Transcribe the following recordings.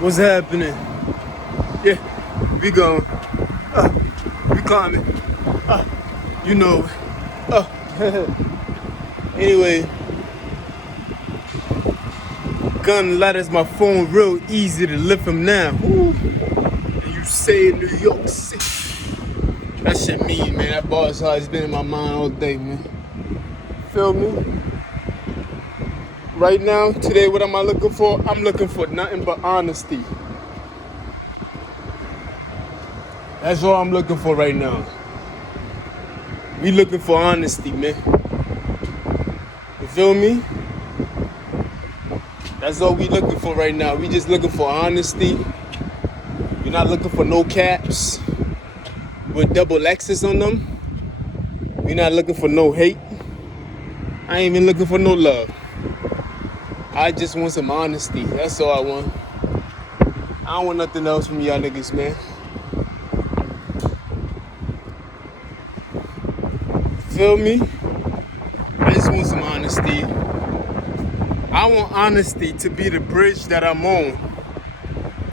What's happening? Yeah, we going. We climbing. You know. Anyway, gun ladders my phone real easy to lift them now. Woo. And you say New York City. That shit mean, man. That bar is hard. It's been in my mind all day, man. Feel me? Right now, today, what am I looking for? I'm looking for nothing but honesty. That's all I'm looking for right now. We looking for honesty, man. You feel me? That's all we looking for right now. We just looking for honesty. We're not looking for no caps with double X's on them. We're not looking for no hate. I ain't even looking for no love. I just want some honesty. That's all I want. I don't want nothing else from y'all niggas, man. Feel me? I just want some honesty. I want honesty to be the bridge that I'm on,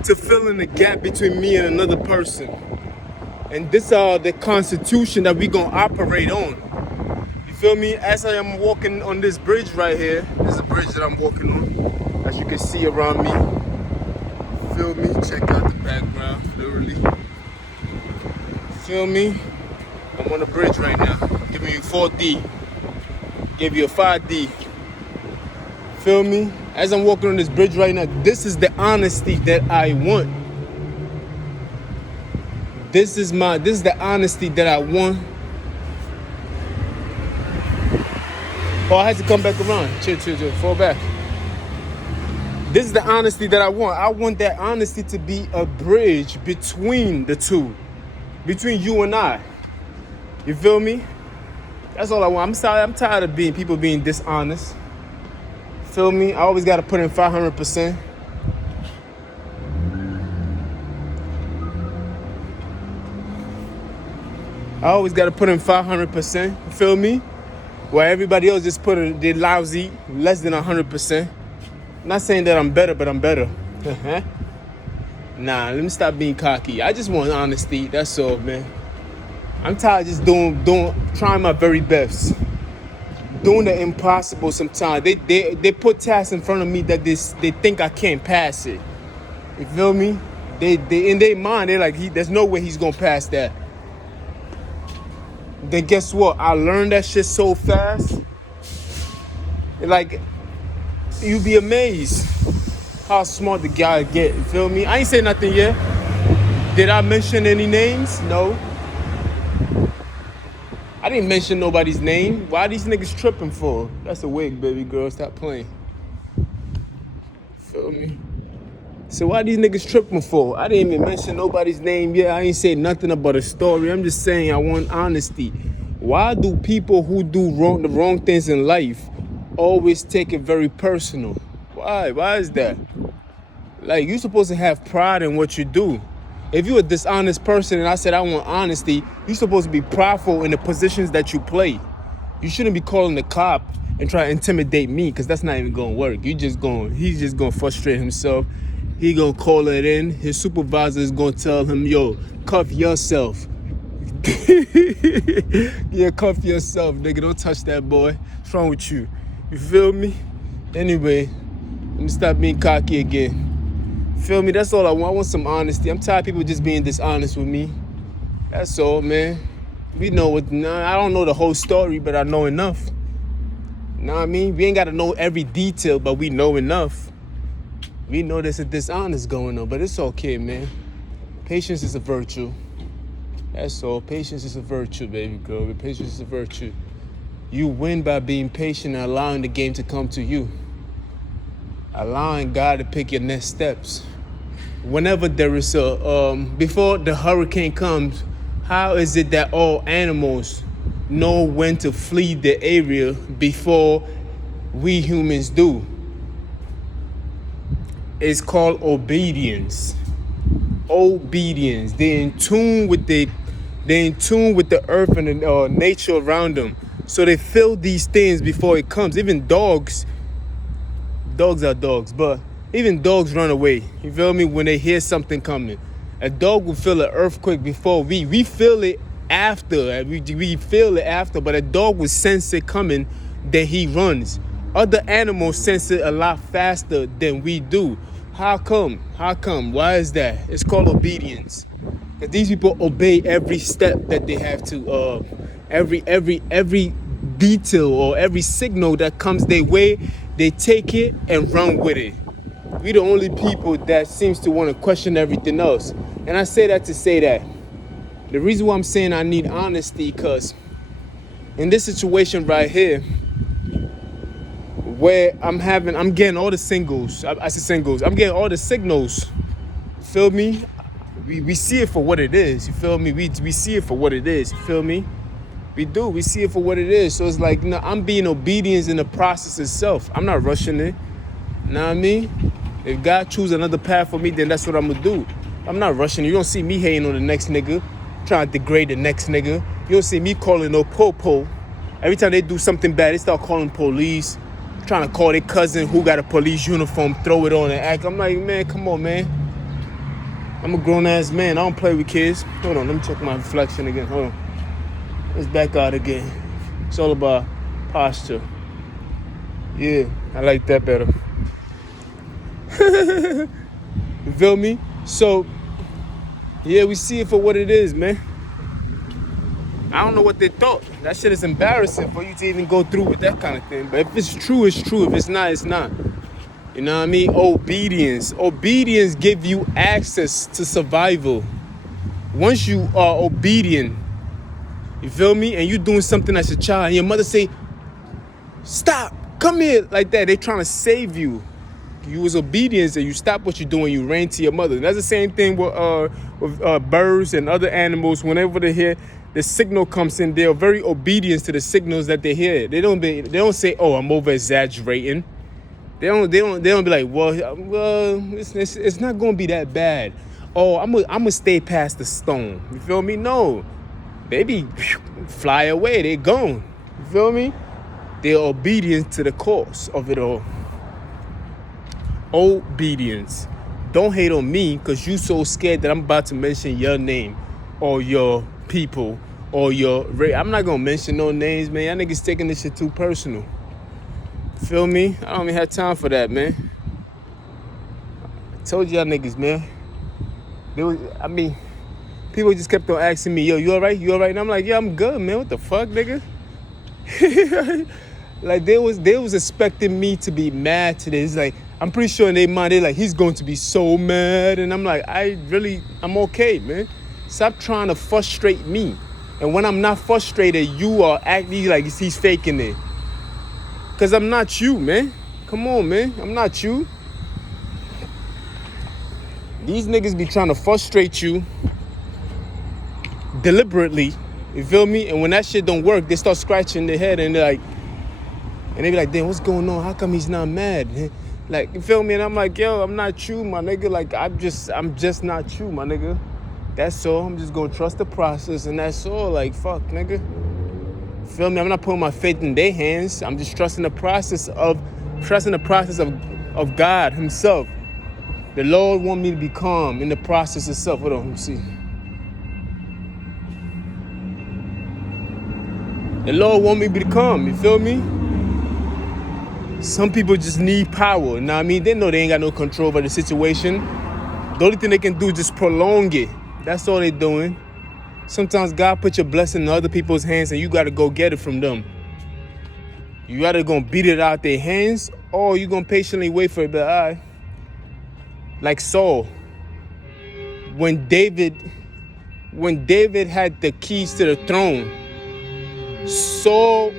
to fill in the gap between me and another person. And this is the constitution that we gonna operate on. You feel me? As I am walking on this bridge right here, this is a bridge that I'm walking on, as you can see around me. Feel me? Check out the background, literally. Feel me? I'm on the bridge right now, giving you 4D, give you a 5D. Feel me? As I'm walking on this bridge right now, this is the honesty that I want. This is the honesty that I want. Oh, I had to come back around. Chill, fall back. This is the honesty that I want. I want that honesty to be a bridge between the two. Between you and I. You feel me? That's all I want. I'm tired of people being dishonest. Feel me? I always gotta put in 500%. I always gotta put in 500%. Feel me? While everybody else just put in, they lousy, less than 100%. I'm not saying that I'm better, but I'm better. Nah, let me stop being cocky. I just want honesty. That's all, man. I'm tired of just trying my very best. Doing the impossible sometimes. They put tasks in front of me that they think I can't pass it. You feel me? They in their mind, they're like, there's no way he's gonna pass that. Then guess what? I learned that shit so fast. Like, you'd be amazed how smart the guy get. You feel me? I ain't say nothing yet. Did I mention any names? No. I didn't mention nobody's name. Why are these niggas tripping for? That's a wig, baby girl. Stop playing. Feel me? So why these niggas tripping for? I didn't even mention nobody's name yet. I ain't say nothing about a story. I'm just saying I want honesty. Why do people who do the wrong things in life always take it very personal? Why? Why is that? Like, you're supposed to have pride in what you do. If you're a dishonest person and I said I want honesty, you're supposed to be prideful in the positions that you play. You shouldn't be calling the cop and try to intimidate me, because that's not even going to work. He's just going to frustrate himself. He going to call it in. His supervisor is going to tell him, yo, cuff yourself. Yeah, cuff yourself, nigga. Don't touch that boy. What's wrong with you? You feel me? Anyway, let me stop being cocky again. Feel me? That's all I want. I want some honesty. I'm tired of people just being dishonest with me. That's all, man. We know what. I don't know the whole story, but I know enough. Know what I mean? We ain't got to know every detail, but we know enough. We know there's a dishonest going on, but it's okay, man. Patience is a virtue. That's all. Patience is a virtue, baby girl. Patience is a virtue. You win by being patient and allowing the game to come to you. Allowing God to pick your next steps. Whenever there is before the hurricane comes, how is it that all animals know when to flee the area before we humans do? It's called obedience. Obedience. They're in tune with the earth and the nature around them. So they feel these things before it comes. Even dogs are dogs, but Even dogs run away. You feel me? When they hear something coming. A dog will feel an earthquake before we feel it after. We feel it after, but a dog will sense it coming, then he runs. Other animals sense it a lot faster than we do. How come? How come? Why is that? It's called obedience. Because these people obey every step that they have to, every detail or every signal that comes their way, they take it and run with it. We the only people that seems to want to question everything else. And I say that to say that the reason why I'm saying I need honesty, because in this situation right here, where I'm getting all the singles. I say singles. I'm getting all the signals. Feel me? We see it for what it is. You feel me? We see it for what it is. You feel me? We do. We see it for what it is. So it's like, I'm being obedient in the process itself. I'm not rushing it. You know what I mean? If God choose another path for me, then that's what I'm gonna do. I'm not rushing it. You don't see me hating on the next nigga, trying to degrade the next nigga. You don't see me calling no po-po. Every time they do something bad, they start calling police, trying to call their cousin who got a police uniform, throw it on and act. I'm like, man, come on, man. I'm a grown-ass man. I don't play with kids. Hold on, let me check my reflection again. Hold on. Let's back out again. It's all about posture. Yeah, I like that better. You feel me? So, yeah, we see it for what it is, man. I don't know what they thought. That shit is embarrassing for you to even go through with that kind of thing. But if it's true, it's true. If it's not, it's not. You know what I mean? Obedience. Obedience give you access to survival. Once you are obedient, you feel me? And you doing something as a child, and your mother say, stop, come here, like that. They trying to save you. You was obedience and you stop what you're doing, you ran to your mother. And that's the same thing with birds and other animals. Whenever they hear the signal comes in, they are very obedient to the signals that they hear. They don't say, oh, I'm over exaggerating. They don't be like, well, it's not gonna be that bad. Oh, I'm gonna stay past the stone. You feel me? No. They be fly away, they gone. You feel me? They're obedient to the course of it all. Obedience. Don't hate on me because you so scared that I'm about to mention your name or your people or your race. I'm not gonna mention no names, man. Y'all niggas taking this shit too personal. Feel me? I don't even have time for that, man. I told y'all niggas, man. People just kept on asking me, yo, you all right? You all right? And I'm like, yeah, I'm good, man. What the fuck, nigga? Like they was expecting me to be mad today. It's like, I'm pretty sure in their mind, they're like, he's going to be so mad. And I'm like, I'm okay, man. Stop trying to frustrate me. And when I'm not frustrated, you are acting like he's faking it. Because I'm not you, man. Come on, man. I'm not you. These niggas be trying to frustrate you deliberately. You feel me? And when that shit don't work, they start scratching their head and they be like, damn, what's going on? How come he's not mad? Like, you feel me? And I'm like, yo, I'm not you, my nigga. Like, I'm just not you, my nigga. That's all. I'm just gonna trust the process and that's all. Like, fuck, nigga. Feel me? I'm not putting my faith in their hands. I'm just trusting the process of God himself. The Lord want me to be calm in the process itself. Hold on, let me see. The Lord want me to be calm, you feel me? Some people just need power, you know what I mean? They know they ain't got no control over the situation. The only thing they can do is just prolong it. That's all they doing. Sometimes God put your blessing in other people's hands and you got to go get it from them. You either going to beat it out their hands or you going to patiently wait for it. But like Saul, when David had the keys to the throne, Saul,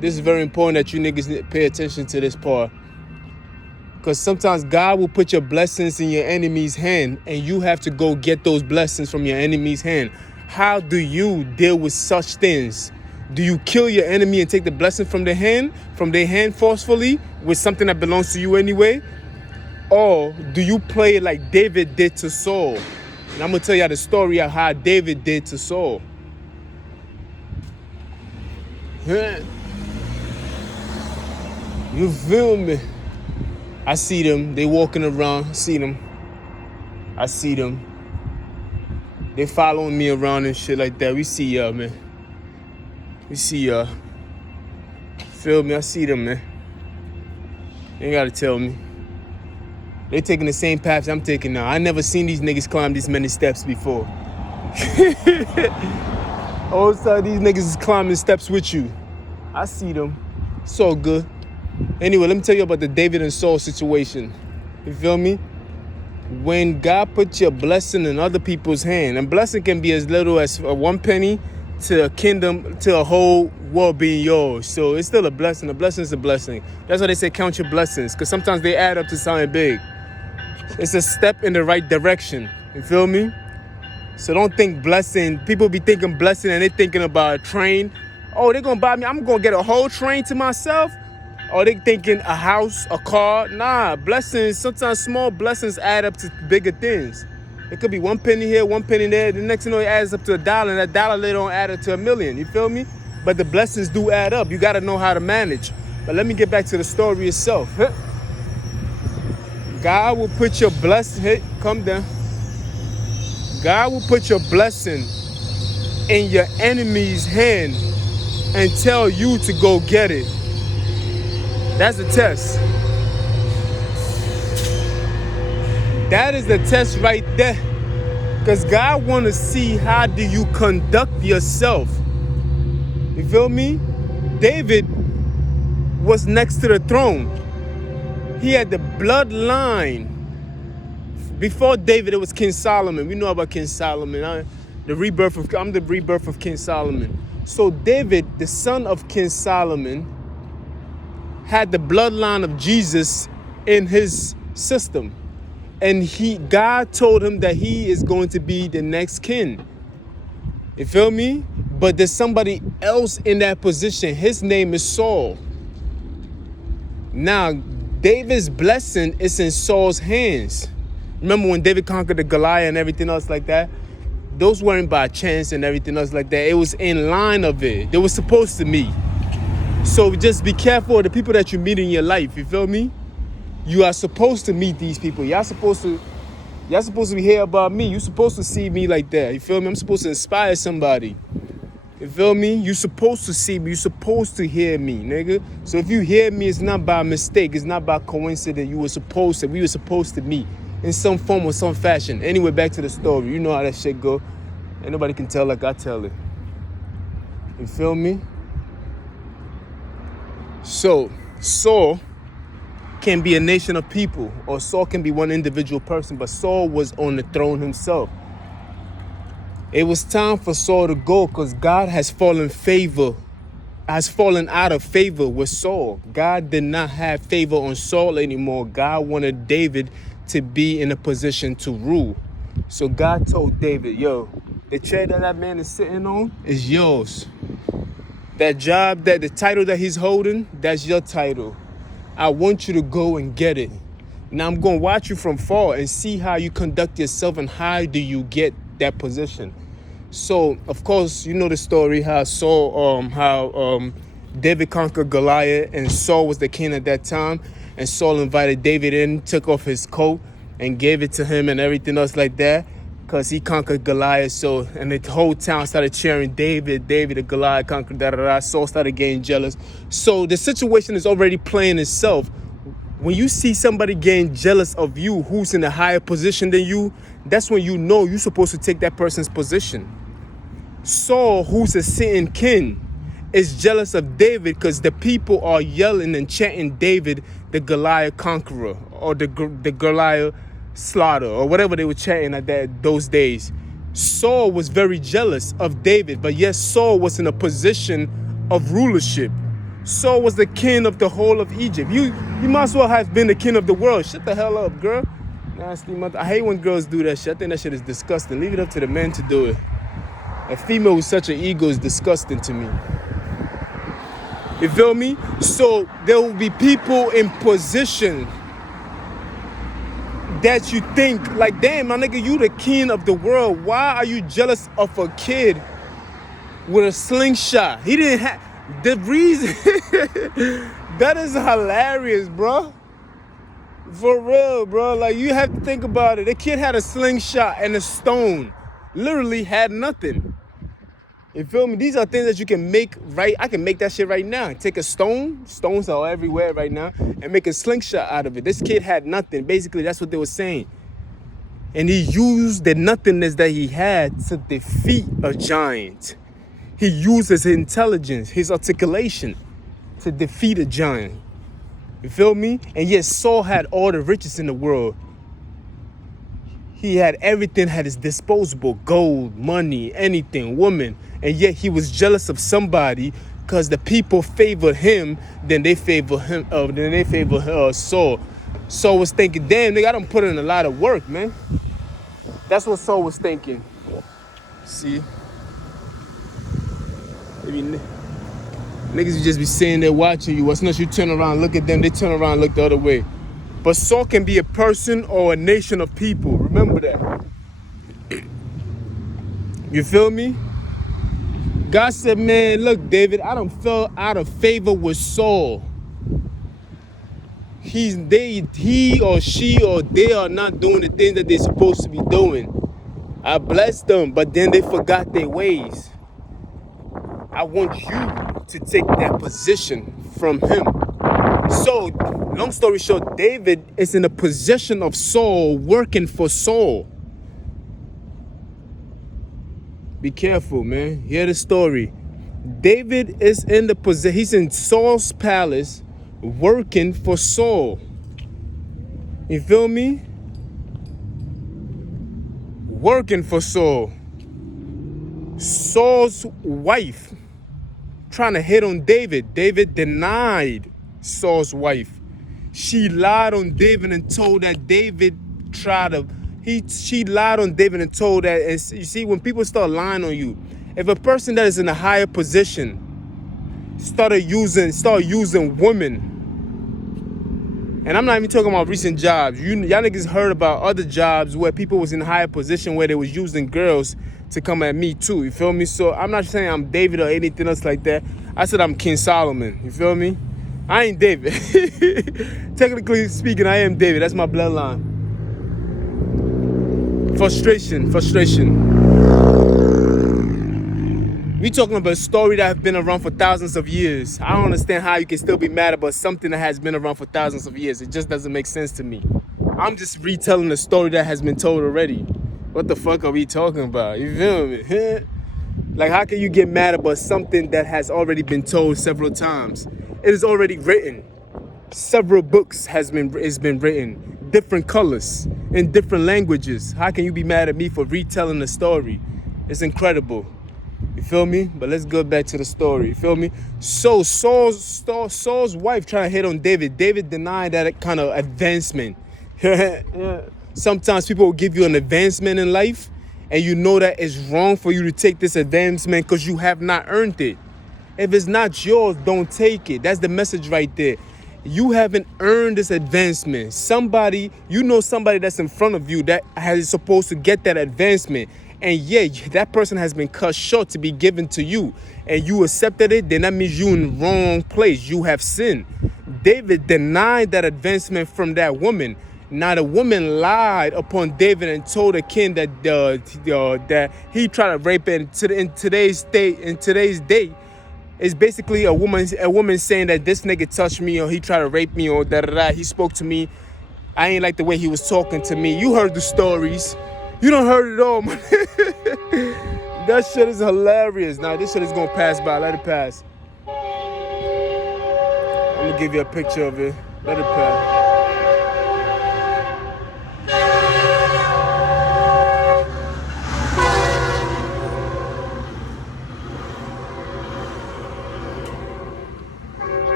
this is very important that you niggas pay attention to this part. Because sometimes God will put your blessings in your enemy's hand and you have to go get those blessings from your enemy's hand. How do you deal with such things? Do you kill your enemy and take the blessing from their hand forcefully with something that belongs to you anyway? Or do you play it like David did to Saul? And I'm going to tell you the story of how David did to Saul. You feel me? I see them. They walking around. I see them. I see them. They following me around and shit like that. We see y'all, man. We see y'all. Feel me? I see them, man. You ain't gotta tell me. They taking the same paths I'm taking now. I never seen these niggas climb this many steps before. All of a sudden, these niggas is climbing steps with you. I see them. It's all good. Anyway, let me tell you about the David and Saul situation. You feel me? When God puts your blessing in other people's hand, and blessing can be as little as 1 penny to a kingdom, to a whole world being yours. So it's still a blessing. A blessing is a blessing. That's why they say count your blessings, because sometimes they add up to something big. It's a step in the right direction. You feel me? So don't think blessing. People be thinking blessing and they thinking about a train. Oh, they're going to buy me. I'm going to get a whole train to myself. Or they thinking a house, a car. Nah, blessings, sometimes small blessings add up to bigger things. It could be 1 penny here, 1 penny there. The next thing you know, it adds up to $1, and that dollar later on add up to $1 million. You feel me? But the blessings do add up. You got to know how to manage. But let me get back to the story itself. God will put your blessing, hey, come down. God will put your blessing in your enemy's hand and tell you to go get it. That's the test. That is the test right there. Because God want to see how do you conduct yourself. You feel me? David was next to the throne. He had the bloodline. Before David, it was King Solomon. We know about King Solomon. I'm the rebirth of King Solomon. So David, the son of King Solomon, had the bloodline of Jesus in his system. And God told him that he is going to be the next king. You feel me? But there's somebody else in that position. His name is Saul. Now, David's blessing is in Saul's hands. Remember when David conquered the Goliath and everything else like that? Those weren't by chance and everything else like that. It was in line of it. They were supposed to meet. So just be careful of the people that you meet in your life. You feel me? You are supposed to meet these people. Y'all supposed to hear about me. You're supposed to see me like that. You feel me? I'm supposed to inspire somebody. You feel me? You're supposed to see me. You're supposed to hear me, nigga. So if you hear me, it's not by mistake. It's not by coincidence. We were supposed to meet in some form or some fashion. Anyway, back to the story. You know how that shit go. Ain't nobody can tell like I tell it. You feel me? So, Saul can be a nation of people, or Saul can be one individual person, but Saul was on the throne himself. It was time for Saul to go because God has fallen out of favor with Saul. God did not have favor on Saul anymore. God wanted David to be in a position to rule. So God told David, yo, the chair that man is sitting on is yours. That job, the title that he's holding, that's your title. I want you to go and get it. Now I'm going to watch you from far and see how you conduct yourself and how do you get that position. So, of course, you know the story how David conquered Goliath and Saul was the king at that time. And Saul invited David in, took off his coat and gave it to him and everything else like that. Because he conquered Goliath, and the whole town started cheering David, the Goliath conquered, Saul started getting jealous. So the situation is already playing itself. When you see somebody getting jealous of you who's in a higher position than you, that's when you know you're supposed to take that person's position. Saul, who's a sitting king, is jealous of David because the people are yelling and chanting David, the Goliath conqueror, or the Goliath slaughter, or whatever they were chanting at those days. Saul was very jealous of David, but yes, Saul was in a position of rulership. Saul was the king of the whole of Egypt. You might as well have been the king of the world. Shut the hell up, girl. Nasty mother. I hate when girls do that shit. I think that shit is disgusting. Leave it up to the men to do it. A female with such an ego is disgusting to me. You feel me? So there will be people in position that you think like, damn, my nigga, you the king of the world. Why are you jealous of a kid with a slingshot? He didn't have the reason. That is hilarious, bro. For real, bro. Like, you have to think about it. The kid had a slingshot and a stone. Literally had nothing. You feel me? These are things that you can make right. I can make that shit right now. Take a stone, stones are everywhere right now, and make a slingshot out of it. This kid had nothing. Basically, that's what they were saying. And he used the nothingness that he had to defeat a giant. He used his intelligence, his articulation to defeat a giant. You feel me? And yet Saul had all the riches in the world. He had everything at his disposable, gold, money, anything, woman. And yet he was jealous of somebody because the people favored him, then they favor him, Saul. Saul was thinking, damn, nigga, I done put in a lot of work, man. That's what Saul was thinking. See? Maybe niggas just be sitting there watching you. As soon as you turn around, look at them, they turn around, look the other way. But Saul can be a person or a nation of people. Remember that. You feel me? God said, man, look, David, I done fell out of favor with Saul. He or she or they are not doing the things that they're supposed to be doing. I blessed them, but then they forgot their ways. I want you to take that position from him. So, long story short, David is in a position of Saul, working for Saul. Be careful, man. Hear the story. David is in the position, he's in Saul's palace, working for Saul. You feel me? Working for Saul. Saul's wife trying to hit on David. David denied Saul's wife. She lied on David and told that David she lied on David and told that. And you see, when people start lying on you, if a person that is in a higher position start using women, and I'm not even talking about recent jobs. Y'all niggas heard about other jobs where people was in a higher position where they was using girls to come at me too. You feel me? So I'm not saying I'm David or anything else like that. I said I'm King Solomon. You feel me? I ain't David. Technically speaking, I am David. That's my bloodline. Frustration. We talking about a story that has been around for thousands of years. I don't understand how you can still be mad about something that has been around for thousands of years. It just doesn't make sense to me. I'm just retelling a story that has been told already. What the fuck are we talking about? You feel me? Like, how can you get mad about something that has already been told several times? It is already written. Several books has been written. Different colors in different languages. How can you be mad at me for retelling the story? It's incredible. You feel me? But let's go back to the story. You feel me? So Saul's wife trying to hit on David. David denied that kind of advancement. Yeah. Sometimes people will give you an advancement in life, and you know that it's wrong for you to take this advancement because you have not earned it. If it's not yours, don't take it. That's the message right there. You haven't earned this advancement. Somebody that's in front of you that is supposed to get that advancement. And yeah, that person has been cut short to be given to you. And you accepted it, then that means you're in the wrong place. You have sinned. David denied that advancement from that woman. Now the woman lied upon David and told the king that that he tried to rape her. In today's day, it's basically a woman saying that this nigga touched me or he tried to rape me or da-da-da. He spoke to me. I ain't like the way he was talking to me. You heard the stories. You done heard it all, man. That shit is hilarious. Now this shit is gonna pass by. Let it pass. I'm gonna give you a picture of it. Let it pass.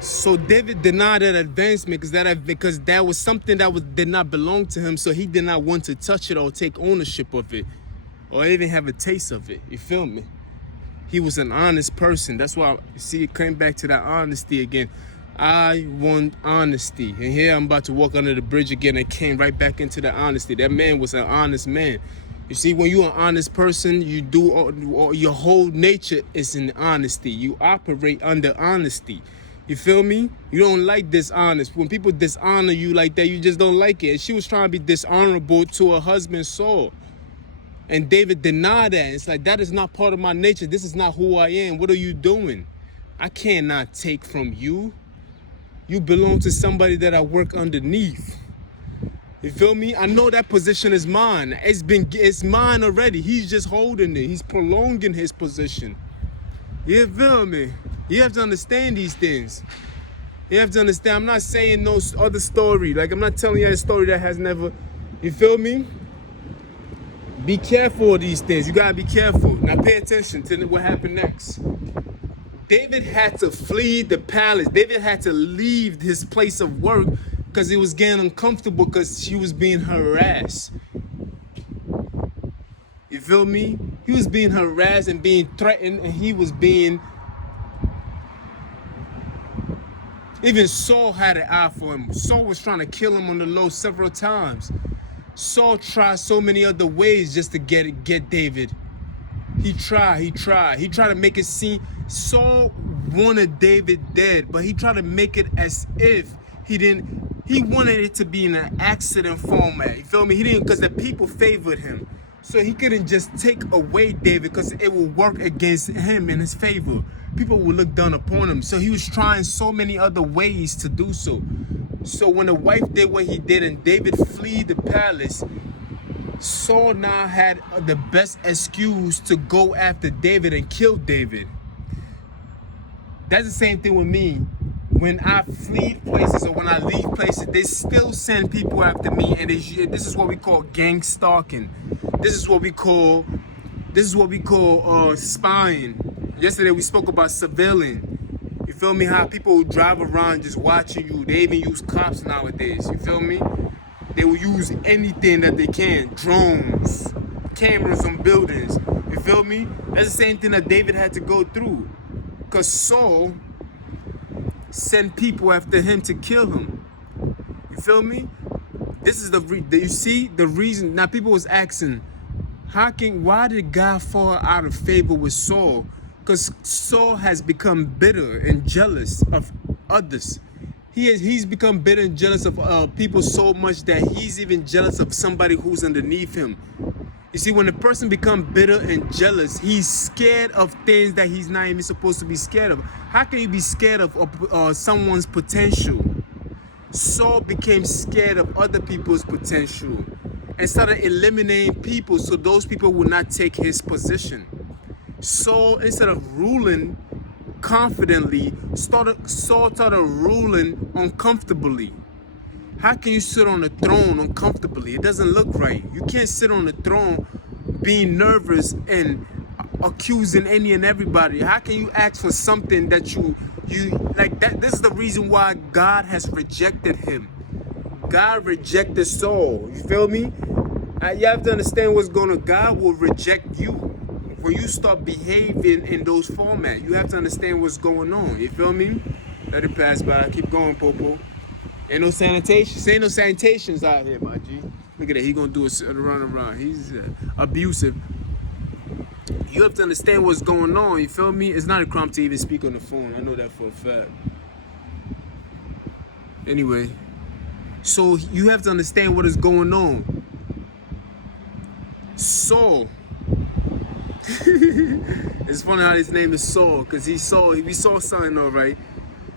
So David denied that advancement because that was something that did not belong to him. So he did not want to touch it or take ownership of it or even have a taste of it. You feel me? He was an honest person. That's why, you see, it came back to that honesty again. I want honesty. And here I'm about to walk under the bridge again. It came right back into the honesty. That man was an honest man. You see, when you're an honest person, you do your whole nature is in honesty. You operate under honesty. You feel me? You don't like dishonest. When people dishonor you like that, you just don't like it. And she was trying to be dishonorable to her husband Saul. And David denied that. It's like, that is not part of my nature. This is not who I am. What are you doing? I cannot take from you. You belong to somebody that I work underneath. You feel me? I know that position is mine. It's mine already. He's just holding it. He's prolonging his position. You feel me? You have to understand these things. You have to understand. I'm not saying no other story. Like, I'm not telling you a story that has never. You feel me? Be careful of these things. You gotta be careful. Now pay attention to what happened next. David had to flee the palace. David had to leave his place of work because he was getting uncomfortable because she was being harassed. You feel me? He was being harassed and being threatened, and he was being... Even Saul had an eye for him. Saul was trying to kill him on the low several times. Saul tried so many other ways just to get David. He tried to make it seem... Saul wanted David dead, but he tried to make it as if he wanted it to be in an accident format. You feel me? He didn't, because the people favored him. So he couldn't just take away David because it would work against him in his favor. People would look down upon him. So he was trying so many other ways to do so. So when the wife did what he did and David fled the palace, Saul now had the best excuse to go after David and kill David. That's the same thing with me. When I flee places or when I leave places, they still send people after me, and this is what we call gang stalking. This is what we call spying. Yesterday we spoke about surveilling. You feel me? How people drive around just watching you. They even use cops nowadays. You feel me? They will use anything that they can. Drones, cameras on buildings. You feel me? That's the same thing that David had to go through. Because Saul sent people after him to kill him. You feel me? This is the reason. Now people was asking, why did God fall out of favor with Saul? Because Saul has become bitter and jealous of others. He's become bitter and jealous of people so much that he's even jealous of somebody who's underneath him. You see, when a person becomes bitter and jealous, he's scared of things that he's not even supposed to be scared of. How can you be scared of someone's potential? Saul became scared of other people's potential and started eliminating people so those people would not take his position. Saul, instead of ruling confidently, Saul started ruling uncomfortably. How can you sit on the throne uncomfortably? It doesn't look right. You can't sit on the throne being nervous and accusing any and everybody. How can you ask for something that you like that? This is the reason why God has rejected him. God rejected Saul. You feel me? You have to understand what's going on. God will reject you when you start behaving in those formats. You have to understand what's going on. You feel me? Let it pass by. Keep going, Popo. Ain't no sanitation. Ain't no sanitations out here, my G. Look at that. He gonna do a run around. He's abusive. You have to understand what's going on. You feel me? It's not a crime to even speak on the phone. I know that for a fact. Anyway, so you have to understand what is going on. Saul. It's funny how his name is Saul, because we saw something, all right.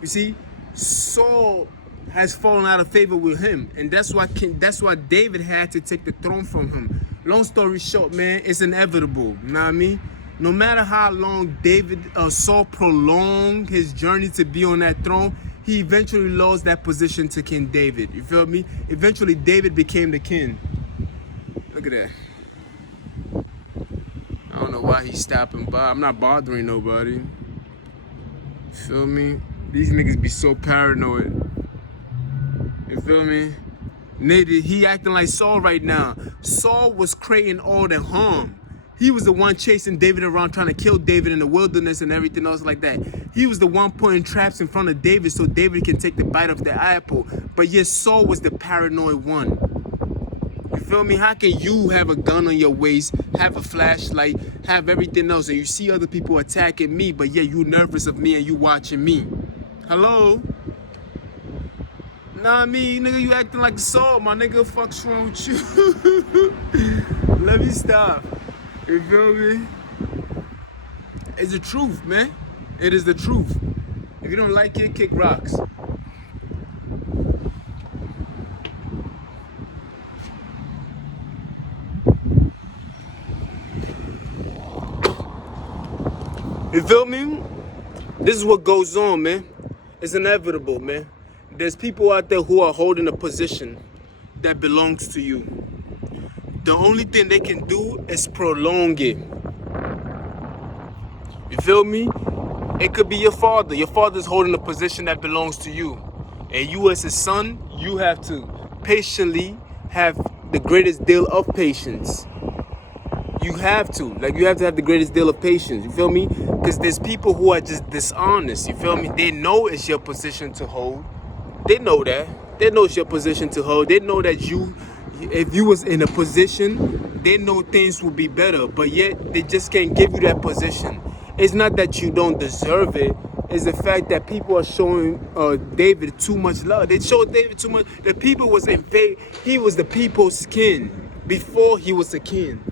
You see, Saul has fallen out of favor with him, and that's why David had to take the throne from him. Long story short, man, it's inevitable. You know what I mean? No matter how long Saul prolonged his journey to be on that throne, he eventually lost that position to King David. You feel me? Eventually, David became the king. Look at that. I don't know why he's stopping by. I'm not bothering nobody. You feel me? These niggas be so paranoid. You feel me? Nigga, he acting like Saul right now. Saul was creating all the harm. He was the one chasing David around, trying to kill David in the wilderness and everything else like that. He was the one putting traps in front of David so David can take the bite of the apple. But yet Saul was the paranoid one. You feel me? How can you have a gun on your waist, have a flashlight, have everything else, and you see other people attacking me, but yet you nervous of me and you watching me? Hello? Nah, me, nigga, you acting like Saul, my nigga. Fuck's wrong with you? Let me stop. You feel me? It's the truth, man. It is the truth. If you don't like it, kick rocks. You feel me? This is what goes on, man. It's inevitable, man. There's people out there who are holding a position that belongs to you. The only thing they can do is prolong it. You feel me? It could be your father. Your father's holding a position that belongs to you. And you as his son, you have to patiently have the greatest deal of patience. You have to. Like, you have to have the greatest deal of patience. You feel me? Because there's people who are just dishonest. You feel me? They know it's your position to hold. They know that. They know it's your position to hold. They know that if you was in a position, they know things would be better. But yet, they just can't give you that position. It's not that you don't deserve it. It's the fact that people are showing David too much love. They showed David too much. The people was he was the people's king before he was a king.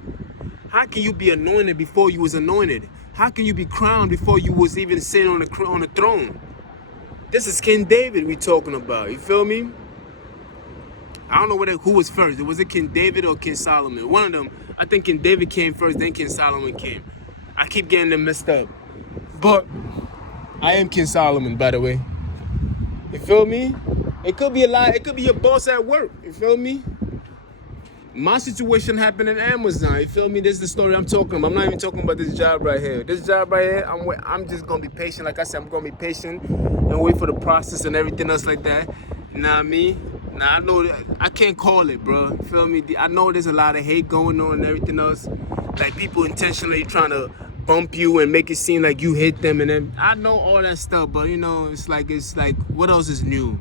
How can you be anointed before you was anointed? How can you be crowned before you was even sitting on the throne? This is King David we talking about. You feel me? I don't know who was first. Was it King David or King Solomon? One of them. I think King David came first, then King Solomon came. I keep getting them messed up. But I am King Solomon, by the way. You feel me? It could be a lie. It could be your boss at work. You feel me? My situation happened in Amazon. You feel me? This is the story I'm talking about. I'm not even talking about this job right here. This job right here, I'm just gonna be patient. Like I said, I'm gonna be patient and wait for the process and everything else like that. Nah, me. Nah, I know that I can't call it, bro. You feel me? I know there's a lot of hate going on and everything else. Like, people intentionally trying to bump you and make it seem like you hit them, and then I know all that stuff. But you know, it's like what else is new?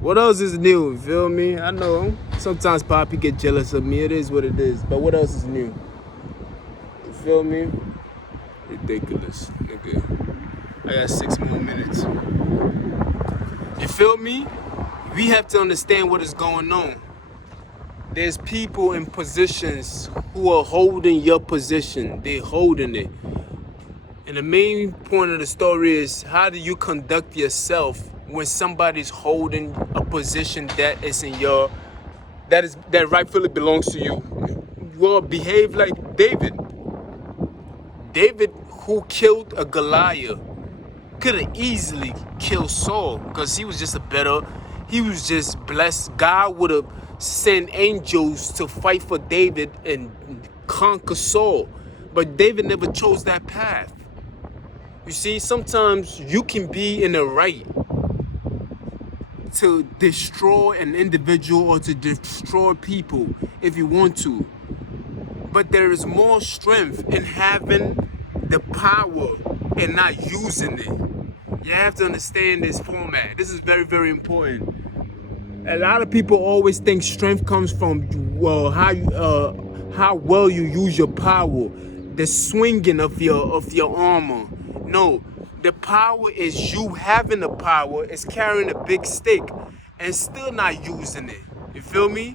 What else is new? You feel me? I know sometimes Poppy get jealous of me. It is what it is. But what else is new? You feel me? Ridiculous, nigga. I got 6 more minutes. You feel me? We have to understand what is going on. There's people in positions who are holding your position. They're holding it. And the main point of the story is, how do you conduct yourself when somebody's holding a position that rightfully belongs to you? Well, behave like David. David, who killed a Goliath, could have easily killed Saul, because he was just blessed. God would have sent angels to fight for David and conquer Saul. But David never chose that path. You see, sometimes you can be in the right to destroy an individual or to destroy people if you want to. But there is more strength in having the power and not using it. You have to understand this format. This is very, very important. A lot of people always think strength comes from how well you use your power, the swinging of your armor. No, the power is you having the power, is carrying a big stick and still not using it. You feel me?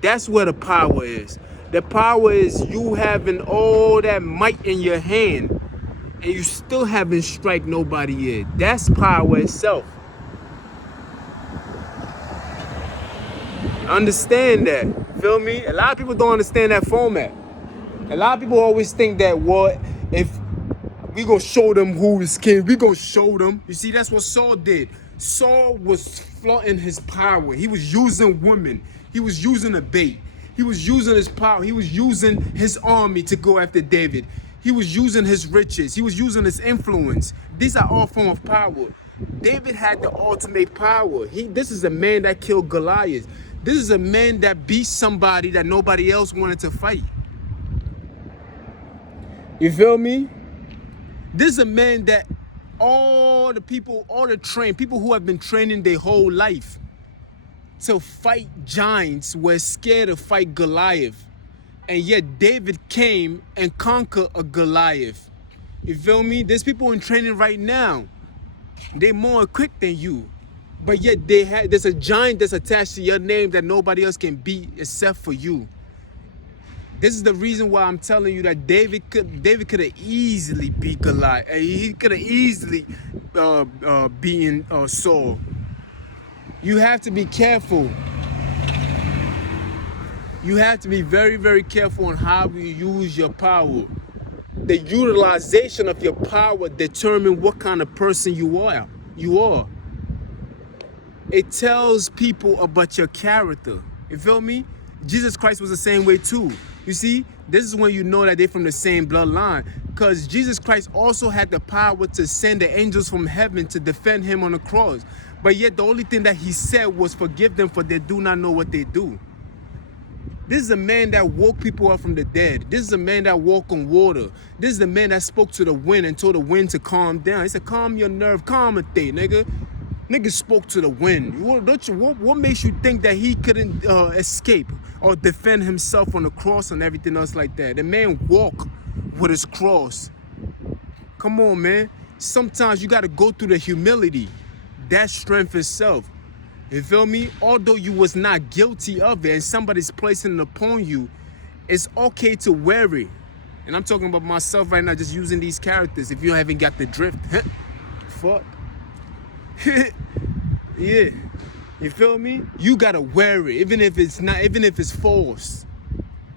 That's where the power is. The power is you having all that might in your hand and you still haven't strike nobody yet. That's power itself. Understand that. Feel me? A lot of people don't understand that format. A lot of people always think that, well, if we gonna show them who is king, we gonna show them. You see, that's what Saul did. Saul was flaunting his power. He was using women. He was using a bait. He was using his power. He was using his army to go after David. He was using his riches. He was using his influence. These are all forms of power. David had the ultimate power. This is a man that killed Goliath. This is a man that beat somebody that nobody else wanted to fight. You feel me? This is a man that all the people who have been training their whole life to fight giants were scared to fight Goliath. And yet David came and conquered a Goliath. You feel me? There's people in training right now They're more equipped than you. But yet there's a giant that's attached to your name that nobody else can beat except for you. This is the reason why I'm telling you that David could have easily beat Goliath. He could have easily beaten Saul. You have to be careful. You have to be very, very careful on how you use your power. The utilization of your power determines what kind of person you are. It tells people about your character. You feel me? Jesus Christ was the same way too. You see, this is when you know that they're from the same bloodline. Because Jesus Christ also had the power to send the angels from heaven to defend him on the cross. But yet the only thing that he said was forgive them for they do not know what they do. This is a man that woke people up from the dead. This is a man that walked on water. This is the man that spoke to the wind and told the wind to calm down. He said, calm your nerve, calm it, nigga. Nigga spoke to the wind. What makes you think that he couldn't escape or defend himself on the cross and everything else like that? The man walked with his cross. Come on, man. Sometimes you got to go through the humility. That strength itself. You feel me? Although you was not guilty of it and somebody's placing it upon you, it's okay to wear it. And I'm talking about myself right now, just using these characters. If you haven't got the drift, fuck. Yeah. You feel me? You gotta wear it, even if it's false.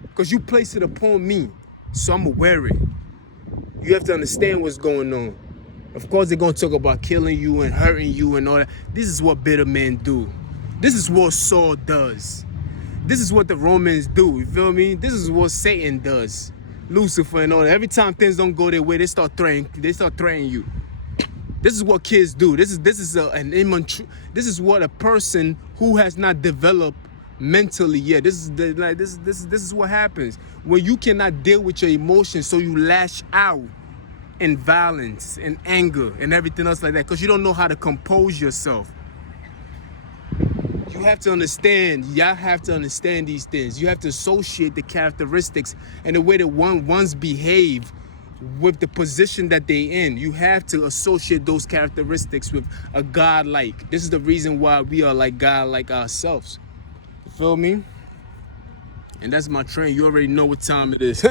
Because you place it upon me, so I'ma wear it. You have to understand what's going on. Of course, they're going to talk about killing you and hurting you and all that. This is what bitter men do. This is what Saul does. This is what the Romans do. You feel me? This is what Satan does. Lucifer and all that. Every time things don't go their way, they start threatening you. This is what kids do. This is what a person who has not developed mentally yet. This is what happens when you cannot deal with your emotions, so you lash out in violence and anger and everything else like that because you don't know how to compose yourself. You have to understand. Y'all have to understand these things. You have to associate the characteristics and the way that ones behave with the position that they in. You have to associate those characteristics with a God-like. This is the reason why we are like God-like ourselves. You feel me? And that's my train. You already know what time it is.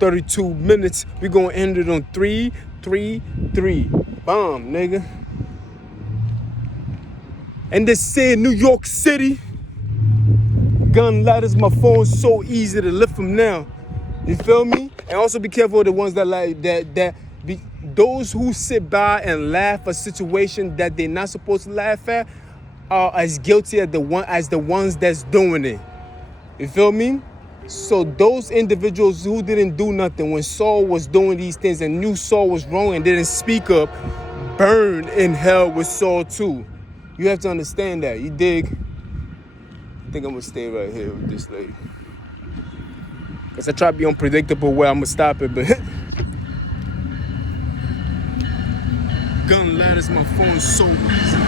32 minutes. We're going to end it on 3-3-3. Bomb, nigga. And they say in New York City, gun ladders, my phone so easy to lift them now. You feel me? And also be careful of the ones that those who sit by and laugh at a situation that they're not supposed to laugh at are as guilty as the ones that's doing it. You feel me? So those individuals who didn't do nothing when Saul was doing these things and knew Saul was wrong and didn't speak up, burned in hell with Saul too. You have to understand that. You dig? I think I'm going to stay right here with this lady. Because I try to be unpredictable where I'm going to stop it, but gun ladders, my phone so easy.